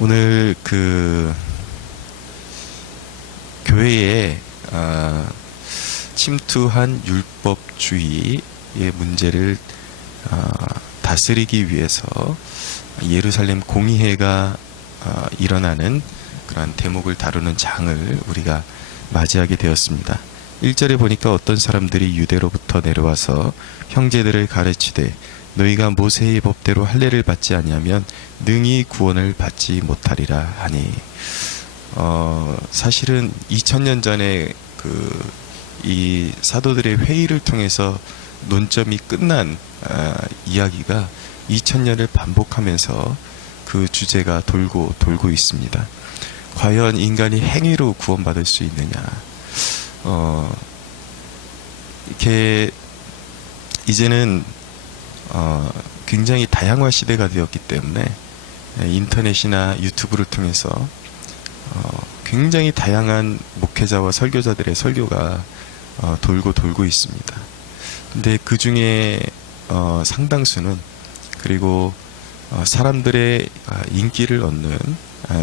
오늘 교회에 침투한 율법주의의 문제를 다스리기 위해서 예루살렘 공의회가 일어나는 그러한 대목을 다루는 장을 우리가 맞이하게 되었습니다. 1절에 보니까 어떤 사람들이 유대로부터 내려와서 형제들을 가르치되 너희가 모세의 법대로 할례를 받지 아니하면 능히 구원을 받지 못하리라 하니, 사실은 2000년 전에 이 사도들의 회의를 통해서 논점이 끝난 이야기가 2000년을 반복하면서 그 주제가 돌고 있습니다. 과연 인간이 행위로 구원받을 수 있느냐? 이렇게 이제는 굉장히 다양화 시대가 되었기 때문에 인터넷이나 유튜브를 통해서 굉장히 다양한 목회자와 설교자들의 설교가 돌고 있습니다. 근데 그 중에 상당수는, 그리고 사람들의 인기를 얻는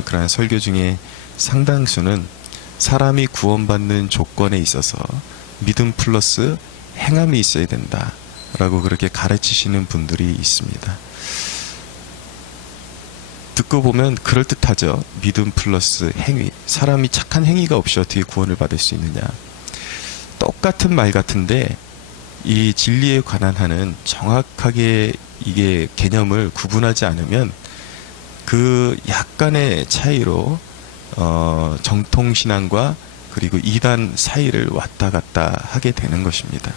그러한 설교 중에 상당수는 사람이 구원받는 조건에 있어서 믿음 플러스 행함이 있어야 된다 라고 그렇게 가르치시는 분들이 있습니다. 듣고 보면 그럴듯하죠. 믿음 플러스 행위. 사람이 착한 행위가 없이 어떻게 구원을 받을 수 있느냐. 똑같은 말 같은데 이 진리에 관한 한은 정확하게 이게 개념을 구분하지 않으면 그 약간의 차이로 정통신앙과 그리고 이단 사이를 왔다 갔다 하게 되는 것입니다.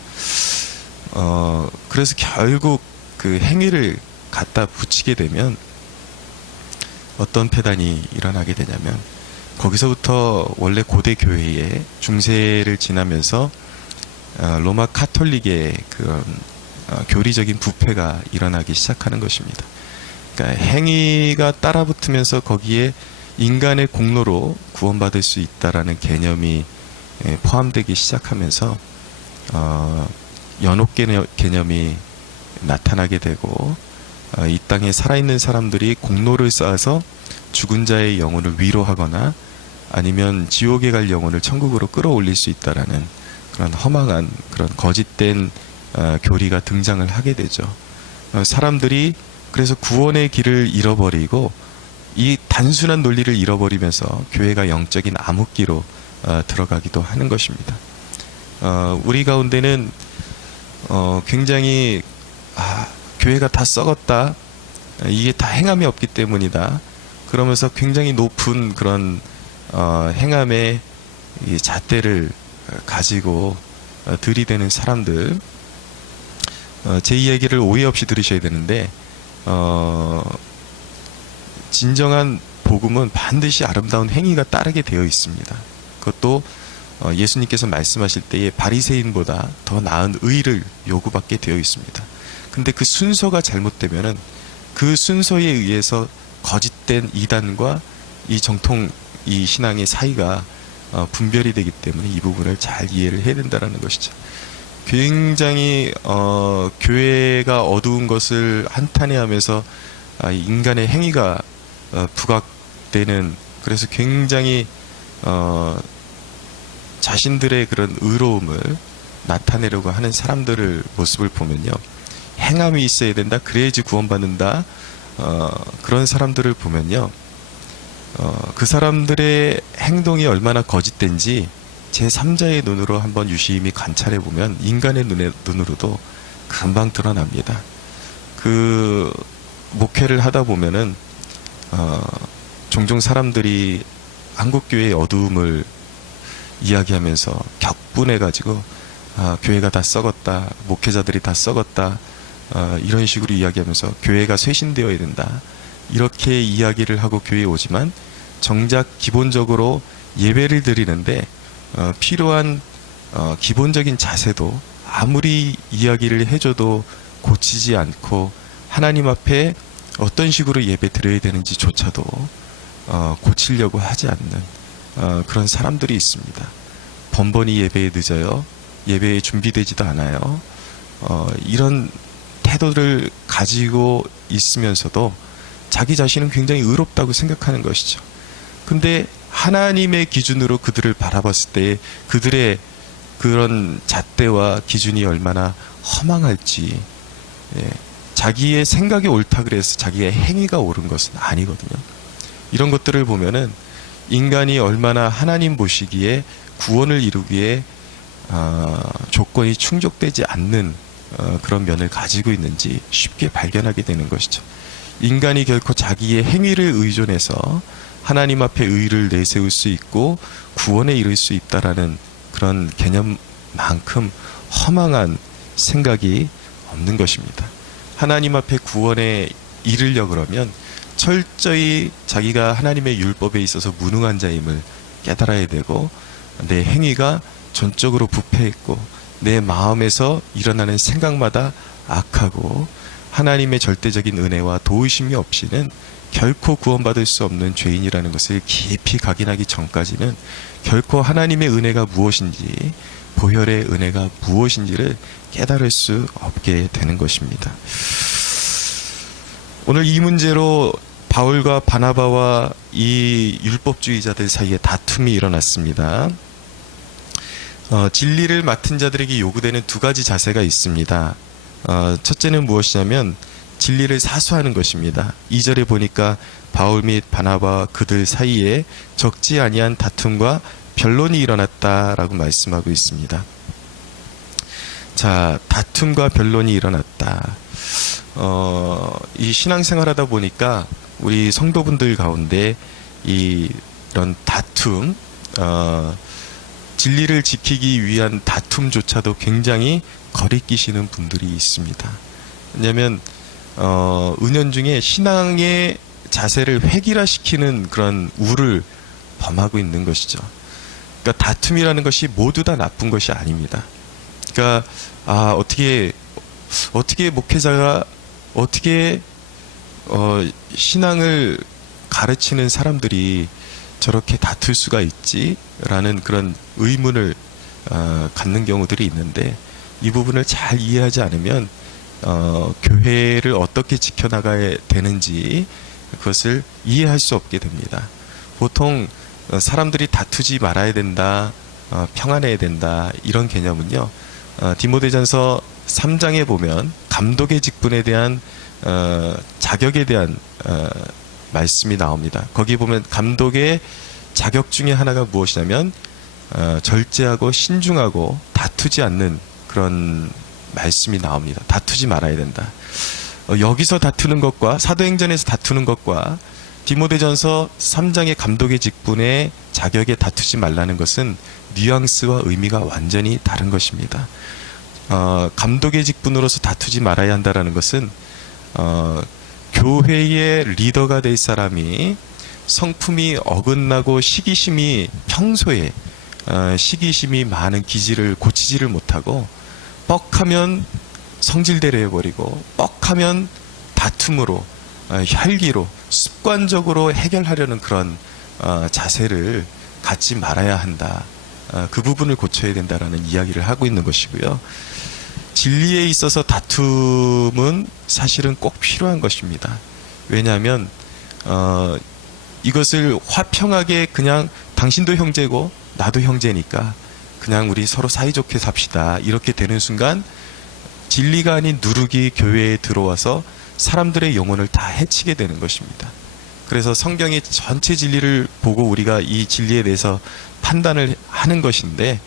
그래서 결국 그 행위를 갖다 붙이게 되면 어떤 폐단이 일어나게 되냐면, 거기서부터 원래 고대 교회의 중세를 지나면서 로마 카톨릭의 그런 교리적인 부패가 일어나기 시작하는 것입니다. 그러니까 행위가 따라붙으면서 거기에 인간의 공로로 구원받을 수 있다라는 개념이 포함되기 시작하면서 연옥 개념이 나타나게 되고, 이 땅에 살아있는 사람들이 공로를 쌓아서 죽은 자의 영혼을 위로하거나 아니면 지옥에 갈 영혼을 천국으로 끌어올릴 수 있다라는 그런 허망한, 그런 거짓된 교리가 등장을 하게 되죠. 사람들이 그래서 구원의 길을 잃어버리고 이 단순한 논리를 잃어버리면서 교회가 영적인 암흑기로 들어가기도 하는 것입니다. 우리 가운데는 굉장히 교회가 다 썩었다, 이게 다 행함이 없기 때문이다, 그러면서 굉장히 높은 그런 행함의 이 잣대를 가지고 들이대는 사람들, 제 이야기를 오해 없이 들으셔야 되는데, 진정한 복음은 반드시 아름다운 행위가 따르게 되어 있습니다. 그것도 예수님께서 말씀하실 때에 바리새인보다 더 나은 의를 요구받게 되어 있습니다. 근데 그 순서가 잘못되면은 그 순서에 의해서 거짓된 이단과 이 정통 이 신앙의 사이가 분별이 되기 때문에 이 부분을 잘 이해를 해야 된다는 것이죠. 굉장히 교회가 어두운 것을 한탄해하면서 인간의 행위가 부각되는, 그래서 굉장히 자신들의 그런 의로움을 나타내려고 하는 사람들을 모습을 보면요, 행함이 있어야 된다, 그래야지 구원받는다, 그런 사람들을 보면요, 그 사람들의 행동이 얼마나 거짓된지 제3자의 눈으로 한번 유심히 관찰해 보면 인간의 눈으로도 금방 드러납니다. 그 목회를 하다 보면은 종종 사람들이 한국교회의 어두움을 이야기하면서 격분해가지고 교회가 다 썩었다, 목회자들이 다 썩었다, 이런 식으로 이야기하면서 교회가 쇄신되어야 된다, 이렇게 이야기를 하고 교회에 오지만 정작 기본적으로 예배를 드리는데 필요한 기본적인 자세도 아무리 이야기를 해줘도 고치지 않고, 하나님 앞에 어떤 식으로 예배 드려야 되는지조차도 고치려고 하지 않는 그런 사람들이 있습니다. 번번이 예배에 늦어요. 예배에 준비되지도 않아요. 이런 태도를 가지고 있으면서도 자기 자신은 굉장히 의롭다고 생각하는 것이죠. 근데 하나님의 기준으로 그들을 바라봤을 때 그들의 그런 잣대와 기준이 얼마나 허망할지, 예, 자기의 생각이 옳다 그래서 자기의 행위가 옳은 것은 아니거든요. 이런 것들을 보면은 인간이 얼마나 하나님 보시기에 구원을 이루기에 조건이 충족되지 않는 그런 면을 가지고 있는지 쉽게 발견하게 되는 것이죠. 인간이 결코 자기의 행위를 의존해서 하나님 앞에 의를 내세울 수 있고 구원에 이를 수 있다라는 그런 개념만큼 허망한 생각이 없는 것입니다. 하나님 앞에 구원에 이르려 그러면 철저히 자기가 하나님의 율법에 있어서 무능한 자임을 깨달아야 되고, 내 행위가 전적으로 부패했고 내 마음에서 일어나는 생각마다 악하고 하나님의 절대적인 은혜와 도우심이 없이는 결코 구원받을 수 없는 죄인이라는 것을 깊이 각인하기 전까지는 결코 하나님의 은혜가 무엇인지, 보혈의 은혜가 무엇인지를 깨달을 수 없게 되는 것입니다. 오늘 이 문제로 바울과 바나바와 이 율법주의자들 사이에 다툼이 일어났습니다. 진리를 맡은 자들에게 요구되는 두 가지 자세가 있습니다. 첫째는 무엇이냐면 진리를 사수하는 것입니다. 2절에 보니까 바울 및 바나바와 그들 사이에 적지 아니한 다툼과 변론이 일어났다라고 말씀하고 있습니다. 자, 다툼과 변론이 일어났다. 이 신앙생활하다 보니까 우리 성도분들 가운데 이런 다툼, 진리를 지키기 위한 다툼조차도 굉장히 거리끼시는 분들이 있습니다. 왜냐하면 은연중에 신앙의 자세를 획일화시키는 그런 우를 범하고 있는 것이죠. 그러니까 다툼이라는 것이 모두 다 나쁜 것이 아닙니다. 그러니까 어떻게 목회자가 어떻게 신앙을 가르치는 사람들이 저렇게 다툴 수가 있지라는 그런 의문을 갖는 경우들이 있는데, 이 부분을 잘 이해하지 않으면 교회를 어떻게 지켜나가야 되는지 그것을 이해할 수 없게 됩니다. 보통 사람들이 다투지 말아야 된다, 평안해야 된다, 이런 개념은요, 디모데전서 3장에 보면 감독의 직분에 대한 자격에 대한 말씀이 나옵니다. 거기 보면 감독의 자격 중에 하나가 무엇이냐면 절제하고 신중하고 다투지 않는 그런 말씀이 나옵니다. 다투지 말아야 된다. 여기서 다투는 것과 사도행전에서 다투는 것과 디모데전서 3장의 감독의 직분의 자격에 다투지 말라는 것은 뉘앙스와 의미가 완전히 다른 것입니다. 감독의 직분으로서 다투지 말아야 한다는 것은 교회의 리더가 될 사람이 성품이 어긋나고 평소에 시기심이 많은 기질을 고치지를 못하고, 뻑하면 성질대로 해버리고 뻑하면 다툼으로, 혈기로 습관적으로 해결하려는 그런 자세를 갖지 말아야 한다. 그 부분을 고쳐야 된다라는 이야기를 하고 있는 것이고요. 진리에 있어서 다툼은 사실은 꼭 필요한 것입니다. 왜냐하면 이것을 화평하게 그냥 당신도 형제고 나도 형제니까 그냥 우리 서로 사이좋게 삽시다, 이렇게 되는 순간 진리가 아닌 누룩이 교회에 들어와서 사람들의 영혼을 다 해치게 되는 것입니다. 그래서 성경의 전체 진리를 보고 우리가 이 진리에 대해서 판단을 하는 것인데,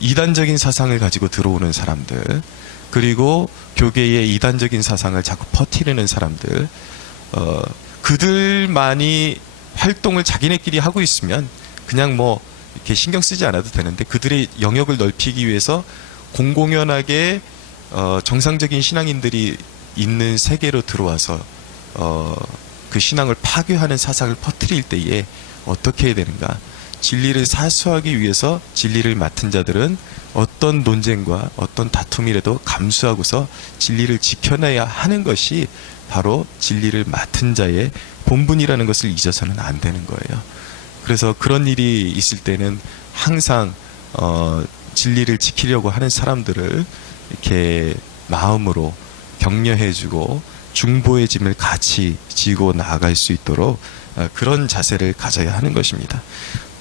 이단적인 사상을 가지고 들어오는 사람들, 그리고 교계의 이단적인 사상을 자꾸 퍼뜨리는 사람들, 그들만이 활동을 자기네끼리 하고 있으면 그냥 뭐 이렇게 신경 쓰지 않아도 되는데, 그들의 영역을 넓히기 위해서 공공연하게 정상적인 신앙인들이 있는 세계로 들어와서 그 신앙을 파괴하는 사상을 퍼뜨릴 때에 어떻게 해야 되는가? 진리를 사수하기 위해서 진리를 맡은 자들은 어떤 논쟁과 어떤 다툼이라도 감수하고서 진리를 지켜내야 하는 것이 바로 진리를 맡은 자의 본분이라는 것을 잊어서는 안 되는 거예요. 그래서 그런 일이 있을 때는 항상 진리를 지키려고 하는 사람들을 이렇게 마음으로 격려해주고 중보의 짐을 같이 지고 나아갈 수 있도록 그런 자세를 가져야 하는 것입니다.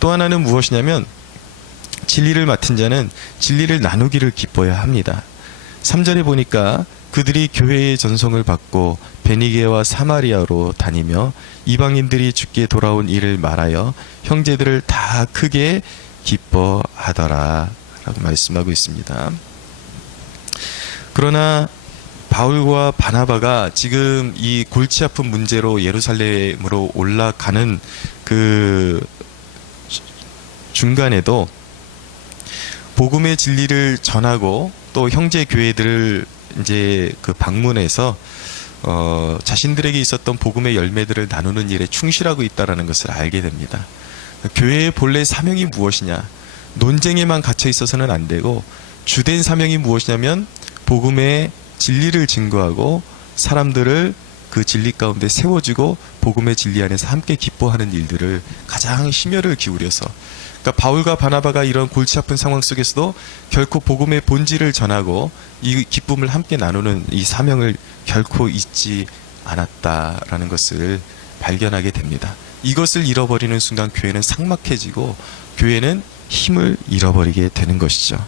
또 하나는 무엇이냐면 진리를 맡은 자는 진리를 나누기를 기뻐해야 합니다. 3절에 보니까 그들이 교회의 전송을 받고 베니게와 사마리아로 다니며 이방인들이 주께 돌아온 일을 말하여 형제들을 다 크게 기뻐하더라 라고 말씀하고 있습니다. 그러나 바울과 바나바가 지금 이 골치 아픈 문제로 예루살렘으로 올라가는 그 중간에도 복음의 진리를 전하고 또 형제 교회들을 이제 그 방문해서 자신들에게 있었던 복음의 열매들을 나누는 일에 충실하고 있다는 것을 알게 됩니다. 교회의 본래 사명이 무엇이냐? 논쟁에만 갇혀 있어서는 안 되고 주된 사명이 무엇이냐면 복음의 진리를 증거하고 사람들을 그 진리 가운데 세워주고 복음의 진리 안에서 함께 기뻐하는 일들을 가장 심혈을 기울여서, 그러니까 바울과 바나바가 이런 골치 아픈 상황 속에서도 결코 복음의 본질을 전하고 이 기쁨을 함께 나누는 이 사명을 결코 잊지 않았다라는 것을 발견하게 됩니다. 이것을 잃어버리는 순간 교회는 삭막해지고 교회는 힘을 잃어버리게 되는 것이죠.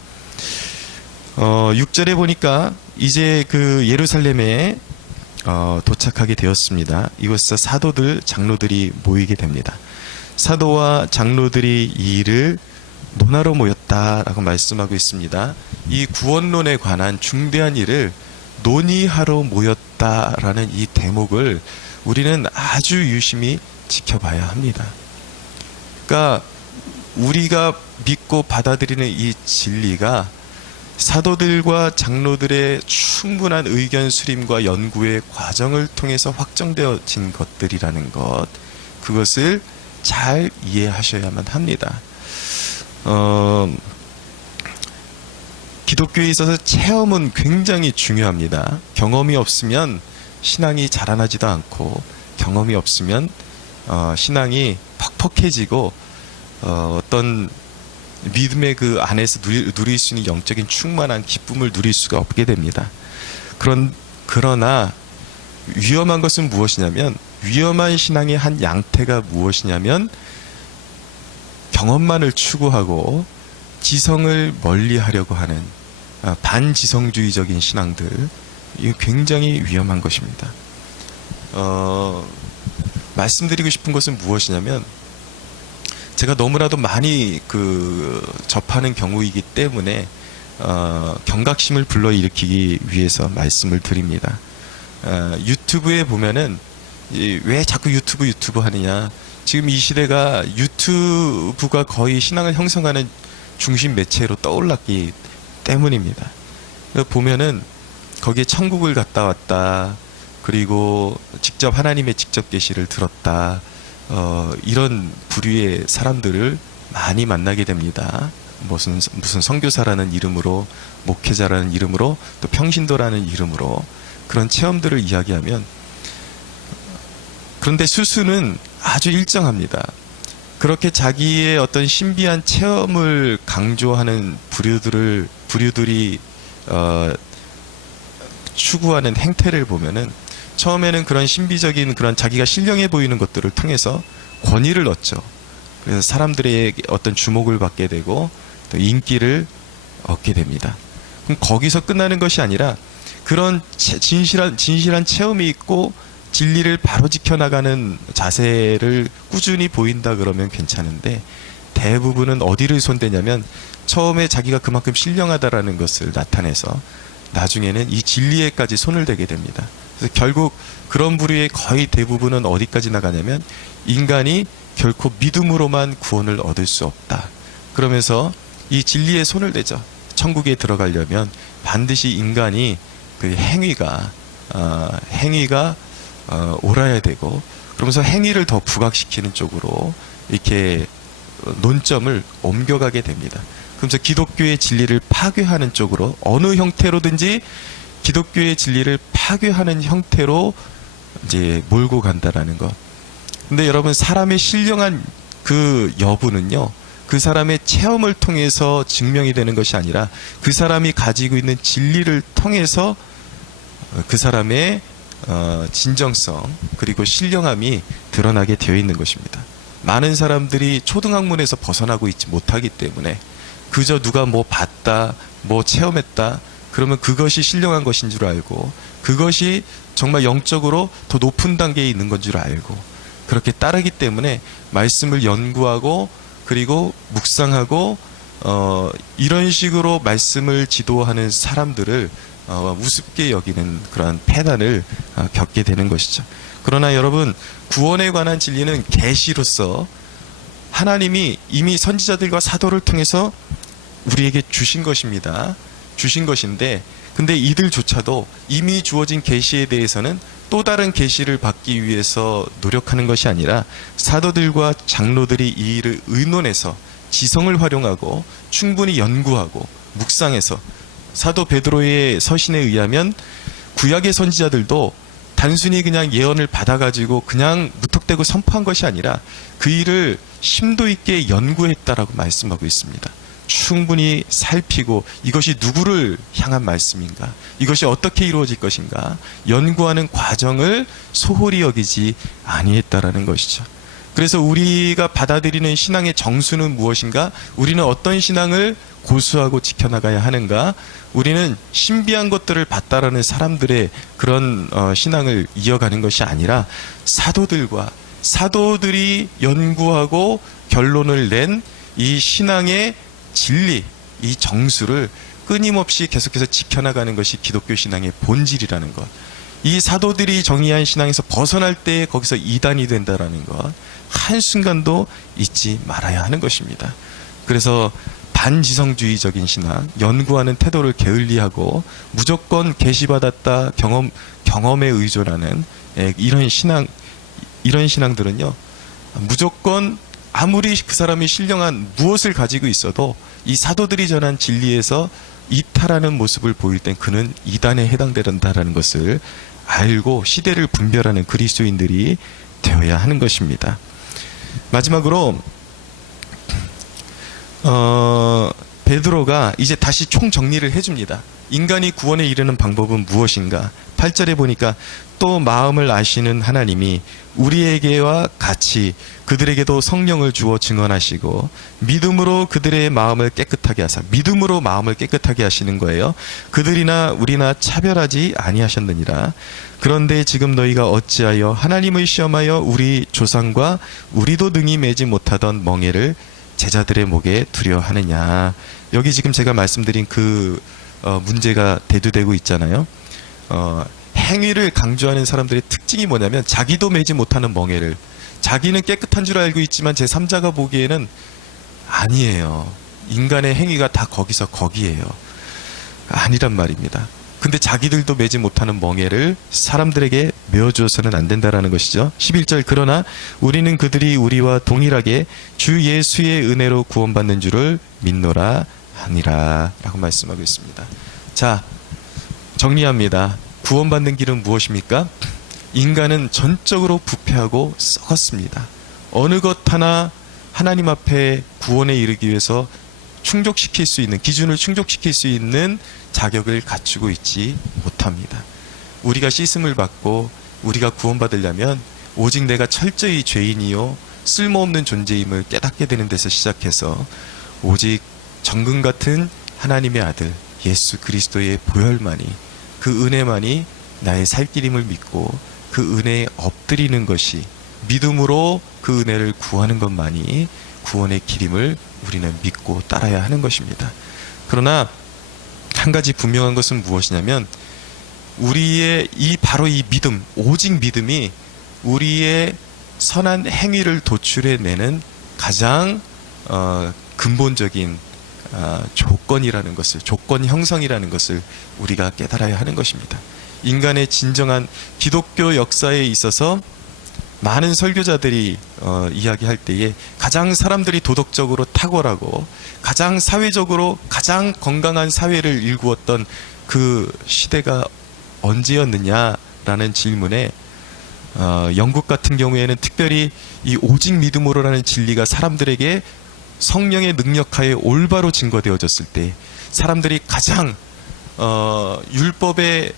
6절에 보니까 이제 그 예루살렘에 도착하게 되었습니다. 이곳에서 사도들, 장로들이 모이게 됩니다. 사도와 장로들이 이 일을 논하러 모였다라고 말씀하고 있습니다. 이 구원론에 관한 중대한 일을 논의하러 모였다라는 이 대목을 우리는 아주 유심히 지켜봐야 합니다. 그러니까 우리가 믿고 받아들이는 이 진리가 사도들과 장로들의 충분한 의견 수렴과 연구의 과정을 통해서 확정되어진 것들이라는 것, 그것을 잘 이해하셔야만 합니다. 기독교에 있어서 체험은 굉장히 중요합니다. 경험이 없으면 신앙이 자라나지도 않고, 경험이 없으면 신앙이 퍽퍽해지고 어떤 믿음의 그 안에서 누릴 수 있는 영적인 충만한 기쁨을 누릴 수가 없게 됩니다. 그러나 위험한 것은 무엇이냐면, 위험한 신앙의 한 양태가 무엇이냐면 경험만을 추구하고 지성을 멀리하려고 하는 반지성주의적인 신앙들, 이거 굉장히 위험한 것입니다. 말씀드리고 싶은 것은 무엇이냐면, 제가 너무나도 많이 접하는 경우이기 때문에 경각심을 불러일으키기 위해서 말씀을 드립니다. 유튜브에 보면은 왜 자꾸 유튜브 하느냐? 지금 이 시대가 유튜브가 거의 신앙을 형성하는 중심 매체로 떠올랐기 때문입니다. 보면은 거기에 천국을 갔다 왔다, 그리고 직접 하나님의 직접 계시를 들었다, 이런 부류의 사람들을 많이 만나게 됩니다. 무슨 선교사라는 이름으로, 목회자라는 이름으로, 또 평신도라는 이름으로 그런 체험들을 이야기하면, 그런데 수수는 아주 일정합니다. 그렇게 자기의 어떤 신비한 체험을 강조하는 부류들이 추구하는 행태를 보면은 처음에는 그런 신비적인 그런 자기가 신령해 보이는 것들을 통해서 권위를 얻죠. 그래서 사람들의 어떤 주목을 받게 되고 또 인기를 얻게 됩니다. 그럼 거기서 끝나는 것이 아니라 그런 진실한 체험이 있고 진리를 바로 지켜나가는 자세를 꾸준히 보인다 그러면 괜찮은데, 대부분은 어디를 손대냐면 처음에 자기가 그만큼 신령하다라는 것을 나타내서 나중에는 이 진리에까지 손을 대게 됩니다. 그래서 결국 그런 부류의 거의 대부분은 어디까지 나가냐면 인간이 결코 믿음으로만 구원을 얻을 수 없다. 그러면서 이 진리에 손을 대죠. 천국에 들어가려면 반드시 인간이 그 행위가 옳아야 되고, 그러면서 행위를 더 부각시키는 쪽으로 이렇게 논점을 옮겨가게 됩니다. 그러면서 기독교의 진리를 파괴하는 쪽으로, 어느 형태로든지 기독교의 진리를 파괴하는 형태로 이제 몰고 간다라는 것. 근데 여러분, 사람의 신령한 그 여부는요, 그 사람의 체험을 통해서 증명이 되는 것이 아니라 그 사람이 가지고 있는 진리를 통해서 그 사람의 진정성 그리고 신령함이 드러나게 되어 있는 것입니다. 많은 사람들이 초등학문에서 벗어나고 있지 못하기 때문에 그저 누가 뭐 봤다, 뭐 체험했다, 그러면 그것이 신령한 것인 줄 알고 그것이 정말 영적으로 더 높은 단계에 있는 건 줄 알고 그렇게 따르기 때문에 말씀을 연구하고 그리고 묵상하고 이런 식으로 말씀을 지도하는 사람들을 우습게 여기는 그러한 패단을 겪게 되는 것이죠. 그러나 여러분, 구원에 관한 진리는 계시로서 하나님이 이미 선지자들과 사도를 통해서 우리에게 주신 것입니다. 주신 것인데, 근데 이들조차도 이미 주어진 계시에 대해서는 또 다른 계시를 받기 위해서 노력하는 것이 아니라 사도들과 장로들이 이 일을 의논해서 지성을 활용하고 충분히 연구하고 묵상해서, 사도 베드로의 서신에 의하면 구약의 선지자들도 단순히 그냥 예언을 받아가지고 그냥 무턱대고 선포한 것이 아니라 그 일을 심도 있게 연구했다라고 말씀하고 있습니다. 충분히 살피고 이것이 누구를 향한 말씀인가, 이것이 어떻게 이루어질 것인가 연구하는 과정을 소홀히 여기지 아니했다라는 것이죠. 그래서 우리가 받아들이는 신앙의 정수는 무엇인가, 우리는 어떤 신앙을 고수하고 지켜나가야 하는가, 우리는 신비한 것들을 받다라는 사람들의 그런 신앙을 이어가는 것이 아니라 사도들이 연구하고 결론을 낸 이 신앙의 진리, 이 정수를 끊임없이 계속해서 지켜나가는 것이 기독교 신앙의 본질이라는 것. 이 사도들이 정의한 신앙에서 벗어날 때 거기서 이단이 된다라는 것, 한순간도 잊지 말아야 하는 것입니다. 그래서 반지성주의적인 신앙, 연구하는 태도를 게을리하고 무조건 계시받았다, 경험에 의존하는 이런 신앙들은요, 무조건 아무리 그 사람이 신령한 무엇을 가지고 있어도 이 사도들이 전한 진리에서 이탈하는 모습을 보일 땐 그는 이단에 해당된다라는 것을 알고 시대를 분별하는 그리스도인들이 되어야 하는 것입니다. 마지막으로 베드로가 이제 다시 총정리를 해줍니다. 인간이 구원에 이르는 방법은 무엇인가? 8절에 보니까 또 마음을 아시는 하나님이 우리에게와 같이 그들에게도 성령을 주어 증언하시고 믿음으로 그들의 마음을 깨끗하게 하사, 믿음으로 마음을 깨끗하게 하시는 거예요. 그들이나 우리나 차별하지 아니하셨느니라. 그런데 지금 너희가 어찌하여 하나님을 시험하여 우리 조상과 우리도 능히 매지 못하던 멍에를 제자들의 목에 두려 하느냐. 여기 지금 제가 말씀드린 그 문제가 대두되고 있잖아요. 행위를 강조하는 사람들의 특징이 뭐냐면 자기도 매지 못하는 멍에를, 자기는 깨끗한 줄 알고 있지만 제3자가 보기에는 아니에요. 인간의 행위가 다 거기에요. 아니란 말입니다. 근데 자기들도 매지 못하는 멍에를 사람들에게 메어주어서는 안 된다라는 것이죠. 11절, 그러나 우리는 그들이 우리와 동일하게 주 예수의 은혜로 구원받는 줄을 믿노라 하니라 라고 말씀하고 있습니다. 자, 정리합니다. 구원받는 길은 무엇입니까? 인간은 전적으로 부패하고 썩었습니다. 어느 것 하나 하나님 앞에 구원에 이르기 위해서 충족시킬 수 있는, 기준을 충족시킬 수 있는 자격을 갖추고 있지 못합니다. 우리가 씻음을 받고 우리가 구원받으려면 오직 내가 철저히 죄인이요 쓸모없는 존재임을 깨닫게 되는 데서 시작해서 오직 정금 같은 하나님의 아들 예수 그리스도의 보혈만이, 그 은혜만이 나의 살 길임을 믿고 그 은혜에 엎드리는 것이, 믿음으로 그 은혜를 구하는 것만이 구원의 길임을 우리는 믿고 따라야 하는 것입니다. 그러나 한 가지 분명한 것은 무엇이냐면 우리의 바로 이 믿음, 오직 믿음이 우리의 선한 행위를 도출해내는 가장 근본적인 조건이라는 것을, 조건 형성이라는 것을 우리가 깨달아야 하는 것입니다. 인간의 진정한 기독교 역사에 있어서 많은 설교자들이 이야기할 때에 가장 사람들이 도덕적으로 탁월하고 가장 사회적으로 가장 건강한 사회를 일구었던 그 시대가 언제였느냐라는 질문에 영국 같은 경우에는 특별히 이 오직 믿음으로라는 진리가 사람들에게 성령의 능력하에 올바로 증거되어졌을 때 사람들이 가장 율법에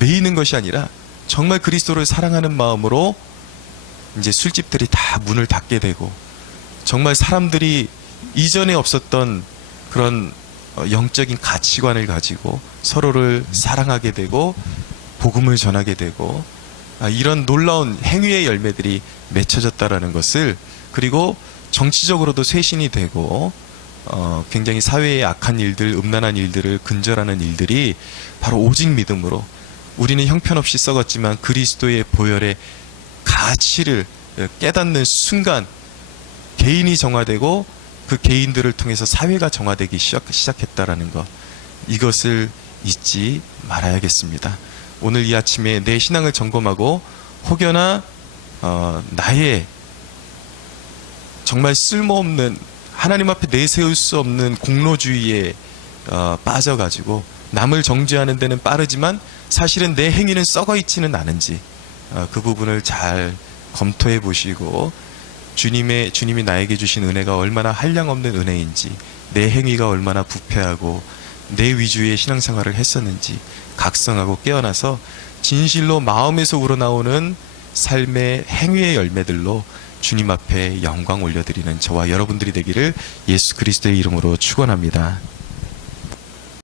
매이는 것이 아니라 정말 그리스도를 사랑하는 마음으로 이제 술집들이 다 문을 닫게 되고, 정말 사람들이 이전에 없었던 그런 영적인 가치관을 가지고 서로를 사랑하게 되고 복음을 전하게 되고, 이런 놀라운 행위의 열매들이 맺혀졌다라는 것을, 그리고 정치적으로도 쇄신이 되고 굉장히 사회의 악한 일들, 음란한 일들을 근절하는 일들이 바로 오직 믿음으로, 우리는 형편없이 썩었지만 그리스도의 보혈의 가치를 깨닫는 순간 개인이 정화되고 그 개인들을 통해서 사회가 정화되기 시작했다라는 것, 이것을 잊지 말아야겠습니다. 오늘 이 아침에 내 신앙을 점검하고 혹여나 나의 정말 쓸모없는, 하나님 앞에 내세울 수 없는 공로주의에 빠져가지고 남을 정죄하는 데는 빠르지만 사실은 내 행위는 썩어 있지는 않은지, 그 부분을 잘 검토해 보시고 주님이 나에게 주신 은혜가 얼마나 한량없는 은혜인지, 내 행위가 얼마나 부패하고 내 위주의 신앙생활을 했었는지 각성하고 깨어나서 진실로 마음에서 우러나오는 삶의 행위의 열매들로 주님 앞에 영광 올려드리는 저와 여러분들이 되기를 예수 그리스도의 이름으로 축원합니다.